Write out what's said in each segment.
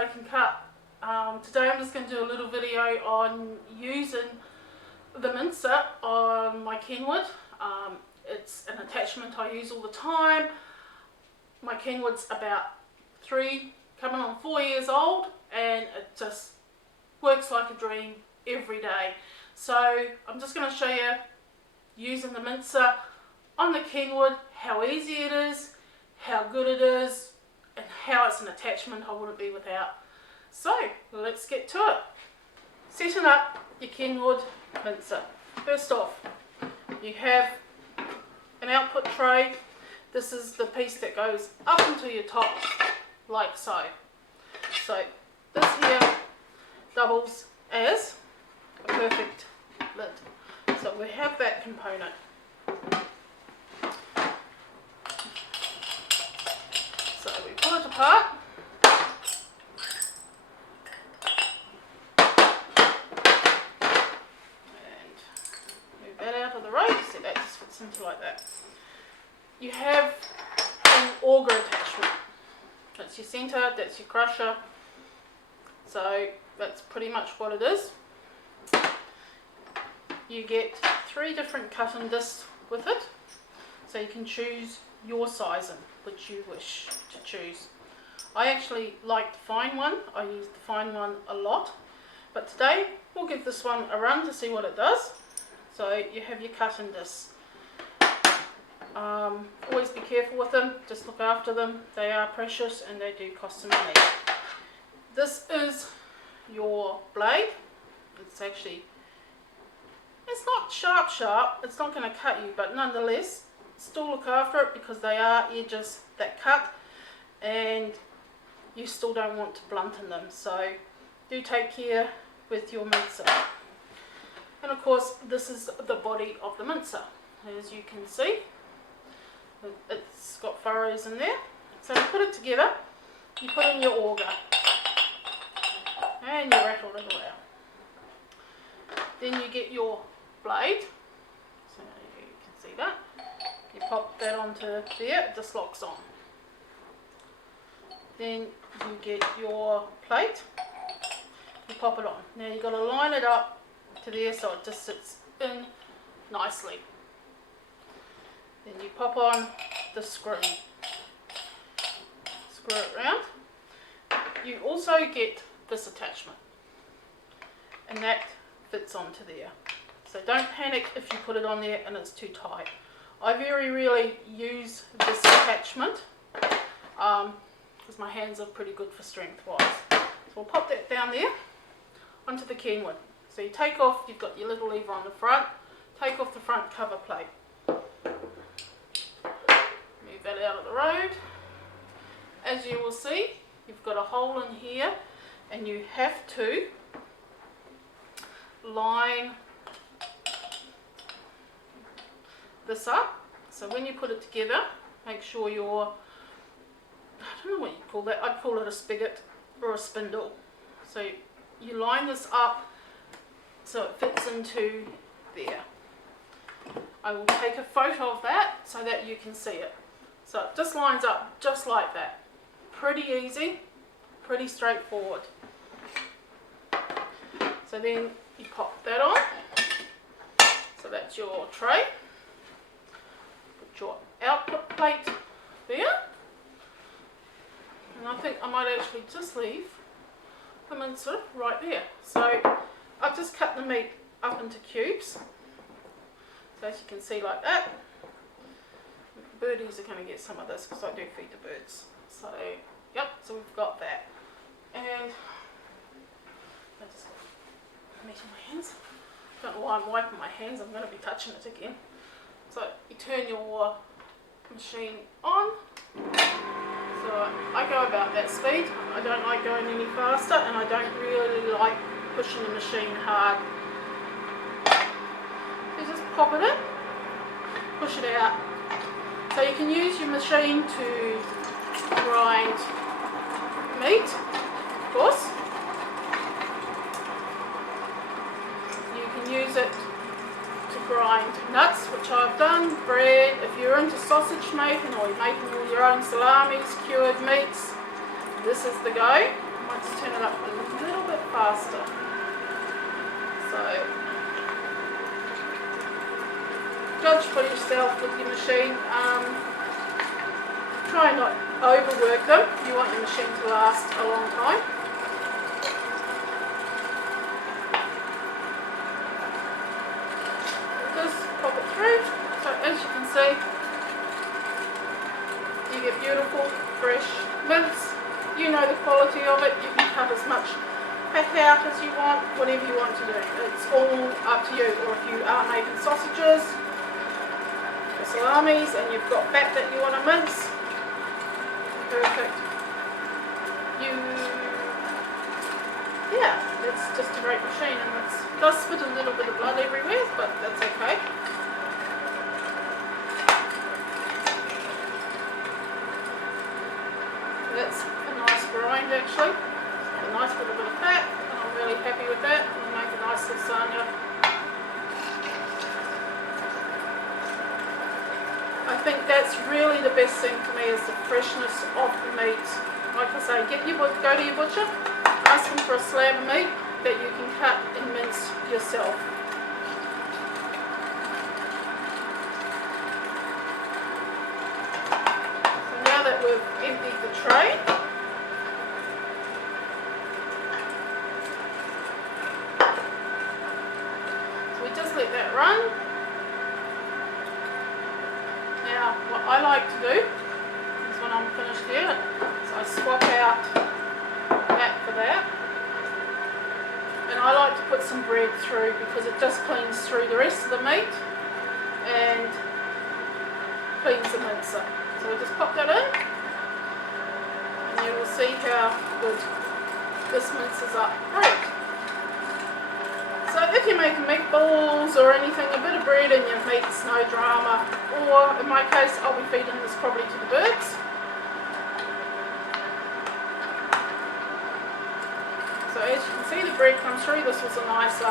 bake and cut. Today I'm just going to do a little video on using the mincer on my Kenwood. It's an attachment I use all the time. My Kenwood's about 3, coming on 4 years old, and it just works like a dream every day. So I'm just going to show you using the mincer on the Kenwood, how easy it is, how good it is, and how it's an attachment I wouldn't be without. So let's get to it. Setting up your Kenwood mincer. First off, you have an output tray. This is the piece that goes up into your top like so. So this here doubles as a perfect lid. So we have that component. So we pull it apart. And move that out of the road, so that just fits into like that. You have an auger attachment. That's your centre, that's your crusher. So that's pretty much what it is. You get 3 different cutting discs with it, so you can choose your sizing which you wish to choose. I actually like the fine one. I use the fine one a lot, but today we'll give this one a run to see what it does. So you have your cutting discs. Always be careful with them, just look after them. They are precious and they do cost some money. This is your blade. It's not sharp, it's not going to cut you, but nonetheless still look after it, because they are edges that cut and you still don't want to blunten them, so do take care with your mincer. And of course this is the body of the mincer. As you can see, it's got furrows in there. So to put it together, you put in your auger and you rattle it around. Then you get your blade, so you can see that. You pop that onto there, it just locks on. Then you get your plate, you pop it on. Now you've got to line it up to there so it just sits in nicely. Then you pop on the screw, screw it round. You also get this attachment, and that fits onto there. So don't panic if you put it on there and it's too tight. I very rarely use this attachment because my hands are pretty good for strength wise. So we'll pop that down there onto the Kenwood. So you take off, you've got your little lever on the front, take off the front cover plate. Move that out of the road. As you will see, you've got a hole in here and you have to line this up. So when you put it together, make sure your, I don't know what you call that, I'd call it a spigot or a spindle. So you line this up so it fits into there. I will take a photo of that so that you can see it. So it just lines up just like that. Pretty easy, pretty straightforward. So then you pop that on. So that's your tray. Put your output plate there. And I think I might actually just leave the mincer right there. So I've just cut the meat up into cubes. So as you can see, like that. Birdies are going to get some of this because I do feed the birds. So yep, so we've got that. And I just got meat in my hands. Don't know why I'm wiping my hands, I'm going to be touching it again. So you turn your machine on. So I go about that speed. I don't like going any faster, and I don't really like pushing the machine hard. So just pop it in, push it out. So you can use your machine to grind meat, of course. You can use it to grind nuts, which I've done, bread. If you're into sausage making, or you're making all your own salamis, cured meats, this is the go. My Let's turn it up a little bit faster. So judge for yourself with your machine. Try not overwork them. You want your machine to last a long time. Just pop it through. So as you can see, you get beautiful, fresh mince. You know the quality of it. You can cut as much fat out as you want, whatever you want to do. It's all up to you. Or if you are making sausages, or salamis, and you've got fat that you want to mince, perfect. Yeah, it's just a great machine, and it does spit a little bit of blood everywhere, but that's okay. That's a nice grind actually, a nice little bit of fat, and I'm really happy with that. It'll make a nice lasagna. I think that's really the best thing for me, is the freshness of the meat. Like I say, go to your butcher, ask him for a slab of meat that you can cut and mince yourself. So now that we've emptied the tray, so we just let that run. Now, what I like to do is when I'm finished here, is I swap out that for that. And I like to put some bread through because it just cleans through the rest of the meat and cleans the mincer. So we just pop that in, and you will see how good this minces up bread. So if you're making meatballs or anything, a bit of bread in your meat's no drama. Or in my case, I'll be feeding this probably to the birds. So as you can see, the bread comes through. This was a nice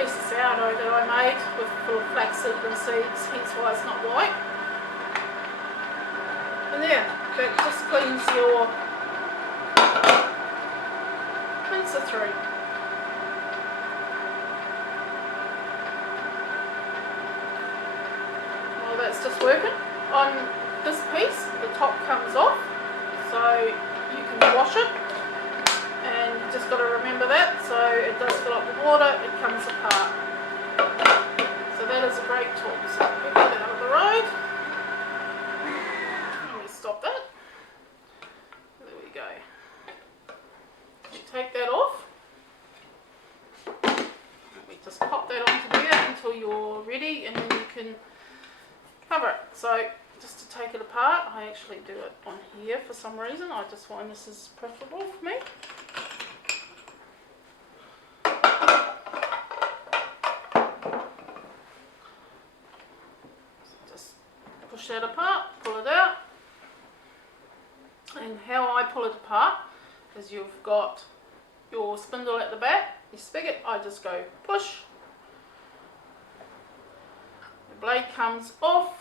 piece of sourdough that I made full of flaxseed and seeds, hence why it's not white. And there, that just cleans your mincer through. That's just working. On this piece, the top comes off, so you can wash it, and you just got to remember that. So it does fill up with water, it comes apart. So that is a great tool. So we get it out of the road. Let me stop that. There we go. You take that off. We just pop that onto there until you're ready, and then you can cover it. So just to take it apart, I actually do it on here for some reason. I just find this is preferable for me. So just push that apart, pull it out. And how I pull it apart is you've got your spindle at the back, your spigot, I just go push. The blade comes off.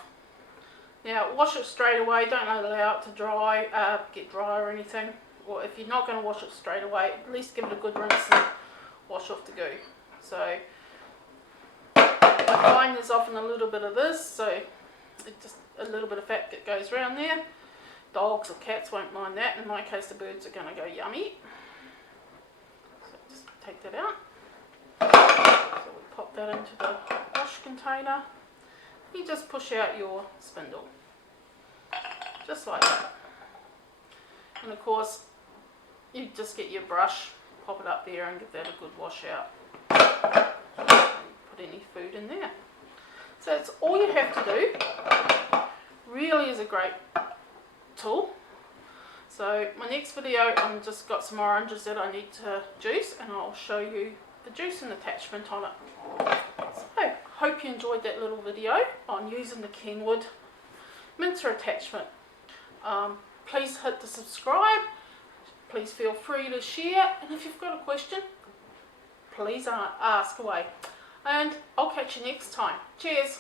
Now wash it straight away, don't allow it to dry, get dry or anything. Or if you're not going to wash it straight away, at least give it a good rinse and wash off the goo. So I find there's often a little bit of this, so it just a little bit of fat that goes around there. Dogs or cats won't mind that. In my case, the birds are going to go yummy. So just take that out. So we pop that into the wash container. You just push out your spindle, just like that. And of course, you just get your brush, pop it up there and give that a good wash out. Put any food in there. So it's all you have to do. Really is a great tool. So my next video, I've just got some oranges that I need to juice, and I'll show you the juicing attachment on it. So, hope you enjoyed that little video on using the Kenwood mincer attachment. Please hit the subscribe, please feel free to share, and if you've got a question, please ask away. And I'll catch you next time. Cheers!